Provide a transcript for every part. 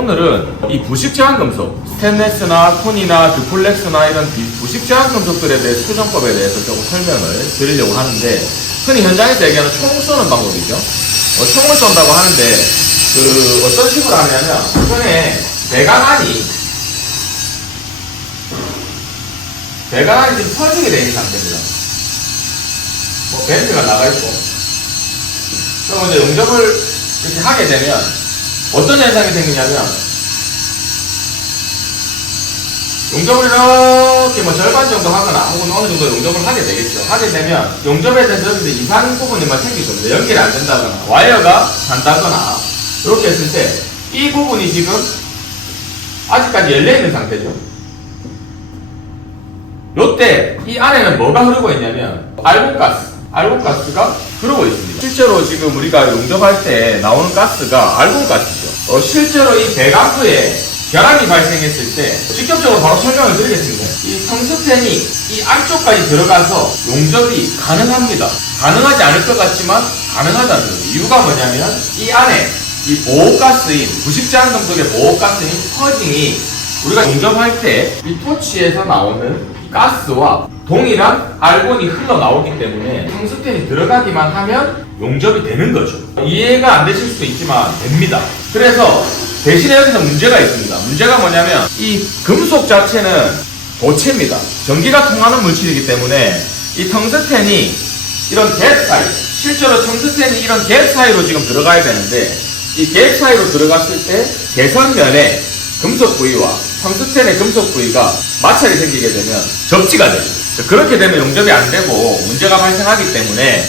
오늘은 이 부식 제한 금속, 스테인레스나 콘이나 듀플렉스나 이런 부식 제한 금속들에 대해 수정법에 대해서 조금 설명을 드리려고 하는데, 흔히 현장에서 얘기하는 총을 쏘는 방법이죠. 총을 쏜다고 하는데 어떤 식으로 하냐면, 이번에 배관안이 지금 퍼지게 되어 있는 상태입니다. 벤트가 나가 있고, 그럼 이제 용접을 이렇게 하게 되면 어떤 현상이 생기냐면, 용접을 이렇게 절반 정도 하거나 혹은 어느 정도 용접을 하게 되겠죠. 하게 되면 용접에 대해서 이상 부분이 생길 겁니다. 연결이 안 된다거나 와이어가 단다거나 이렇게 했을 때 이 부분이 지금 아직까지 열려있는 상태죠. 요때 이 안에는 뭐가 흐르고 있냐면 알곤가스가 흐르고 있습니다. 실제로 지금 우리가 용접할 때 나오는 가스가 알곤가스죠. 실제로 이 배관부에 결함이 발생했을 때 직접적으로 바로 설명을 드리겠습니다. 이 텅스텐이 이 안쪽까지 들어가서 용접이 가능합니다. 가능하지 않을 것 같지만 가능하다는 거예요. 이유가 뭐냐면, 이 안에 이 보호가스인, 부식제한 금속의 보호가스인 퍼징이 우리가 용접할 때 이 토치에서 나오는 가스와 동일한 알곤이 흘러나오기 때문에 텅스텐이 들어가기만 하면 용접이 되는 거죠. 이해가 안 되실 수도 있지만 됩니다. 그래서 대신에 여기서 문제가 있습니다. 문제가 뭐냐면, 이 금속 자체는 도체입니다. 전기가 통하는 물질이기 때문에 이 텅스텐이 이런 갭 사이, 실제로 텅스텐이 이런 갭 사이로 지금 들어가야 되는데, 이 갭 사이로 들어갔을 때 개선면에 금속 부위와 텅스텐의 금속 부위가 마찰이 생기게 되면 접지가 되죠. 그렇게 되면 용접이 안 되고 문제가 발생하기 때문에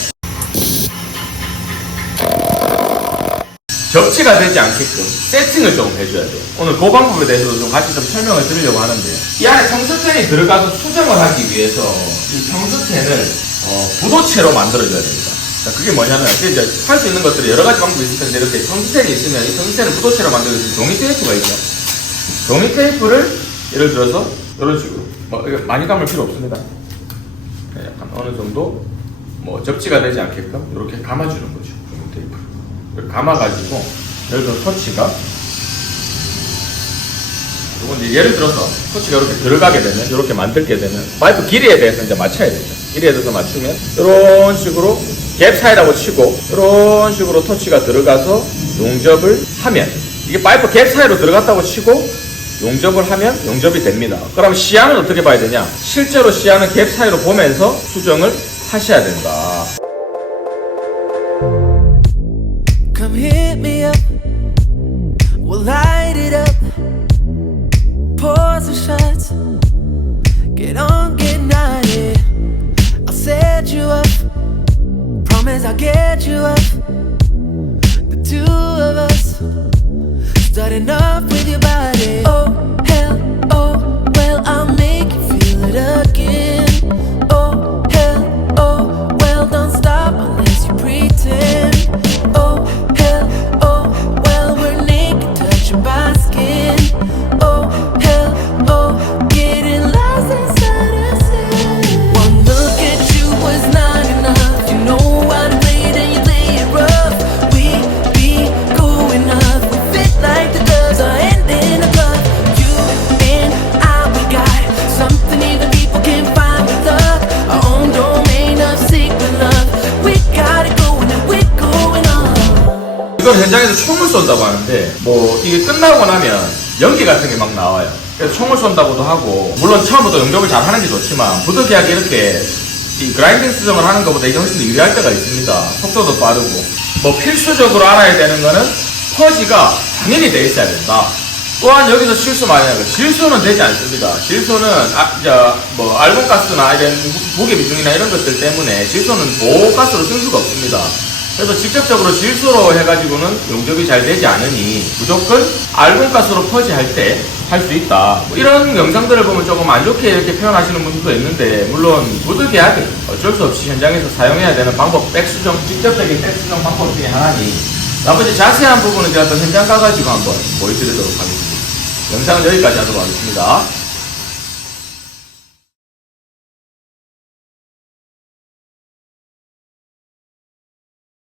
접지가 되지 않게끔 세팅을 좀 해줘야 돼요. 오늘 그 방법에 대해서도 좀 같이 좀 설명을 드리려고 하는데요. 이 안에 텅스텐이 들어가서 수정을 하기 위해서 이 텅스텐을 부도체로 만들어줘야 됩니다. 자, 그게 뭐냐면, 이제 할 수 있는 것들이 여러 가지 방법이 있을 텐데, 이렇게 텅스텐이 있으면 이 텅스텐을 부도체로 만들어서 종이 테이프가 있죠. 종이 테이프를 예를 들어서 이런 식으로, 많이 감을 필요 없습니다. 네, 약간 어느 정도 접지가 되지 않게끔 이렇게 감아주는 거죠. 종이 테이프를 이렇게 감아가지고, 예를 들어 터치가, 그리고 이제 예를 들어서 터치가 이렇게 들어가게 되면, 이렇게 만들게 되면 파이프 길이에 대해서 이제 맞춰야 되죠. 길이에 대해서 맞추면 이런 식으로 갭 사이라고 치고, 이런 식으로 터치가 들어가서 용접을 하면, 이게 파이프 갭 사이로 들어갔다고 치고 용접을 하면 용접이 됩니다. 그럼 시야는 어떻게 봐야 되냐? 실제로 시야는 갭 사이로 보면서 수정을 하셔야 된다. Come hit me up, we'll light it up. Pour some shots, get on, get naughty. I'll set you up, promise I'll get you up. The two of us, starting off with your body. Oh hell, oh well, I'll make you feel it again. Oh hell, oh well, don't stop unless you pretend. Oh hell, oh well, we're naked, touching by skin. Oh hell, oh, getting lost inside ourselves. One look at you was not enough. You know how to play it and you play it rough. We be going up, we fit like the doves are ending a club. You and I, we got something even people can't find with luck. Our own domain of secret love. We got it going and we're going on. 이걸 현장에서 총을 쏜다고 하는데, 이게 끝나고 나면 연기 같은 게 막 나와요. 그래서 총을 쏜다고도 하고, 물론 처음부터 용접을 잘 하는 게 좋지만, 부득이하게 이렇게 이 그라인딩 수정을 하는 것보다 이게 훨씬 더 유리할 때가 있습니다. 속도도 빠르고. 필수적으로 알아야 되는 거는 퍼지가 당연히 돼 있어야 된다. 또한 여기서 실수 많이 하는 거, 질소는 되지 않습니다. 질소는 알곤가스나 이런 무게 비중이나 이런 것들 때문에 질소는 보호가스로 쓸 수가 없습니다. 그래서 직접적으로 질소로 해가지고는 용접이 잘 되지 않으니 무조건 알곤가스로 퍼지할 때 할 수 있다. 이런 영상들을 보면 조금 안 좋게 이렇게 표현하시는 분들도 있는데, 물론 부득이하게 어쩔 수 없이 현장에서 사용해야 되는 방법, 직접적인 백수정 방법 중에 하나니, 나머지 자세한 부분은 제가 또 현장 가가지고 한번 보여드리도록 하겠습니다. 영상은 여기까지 하도록 하겠습니다.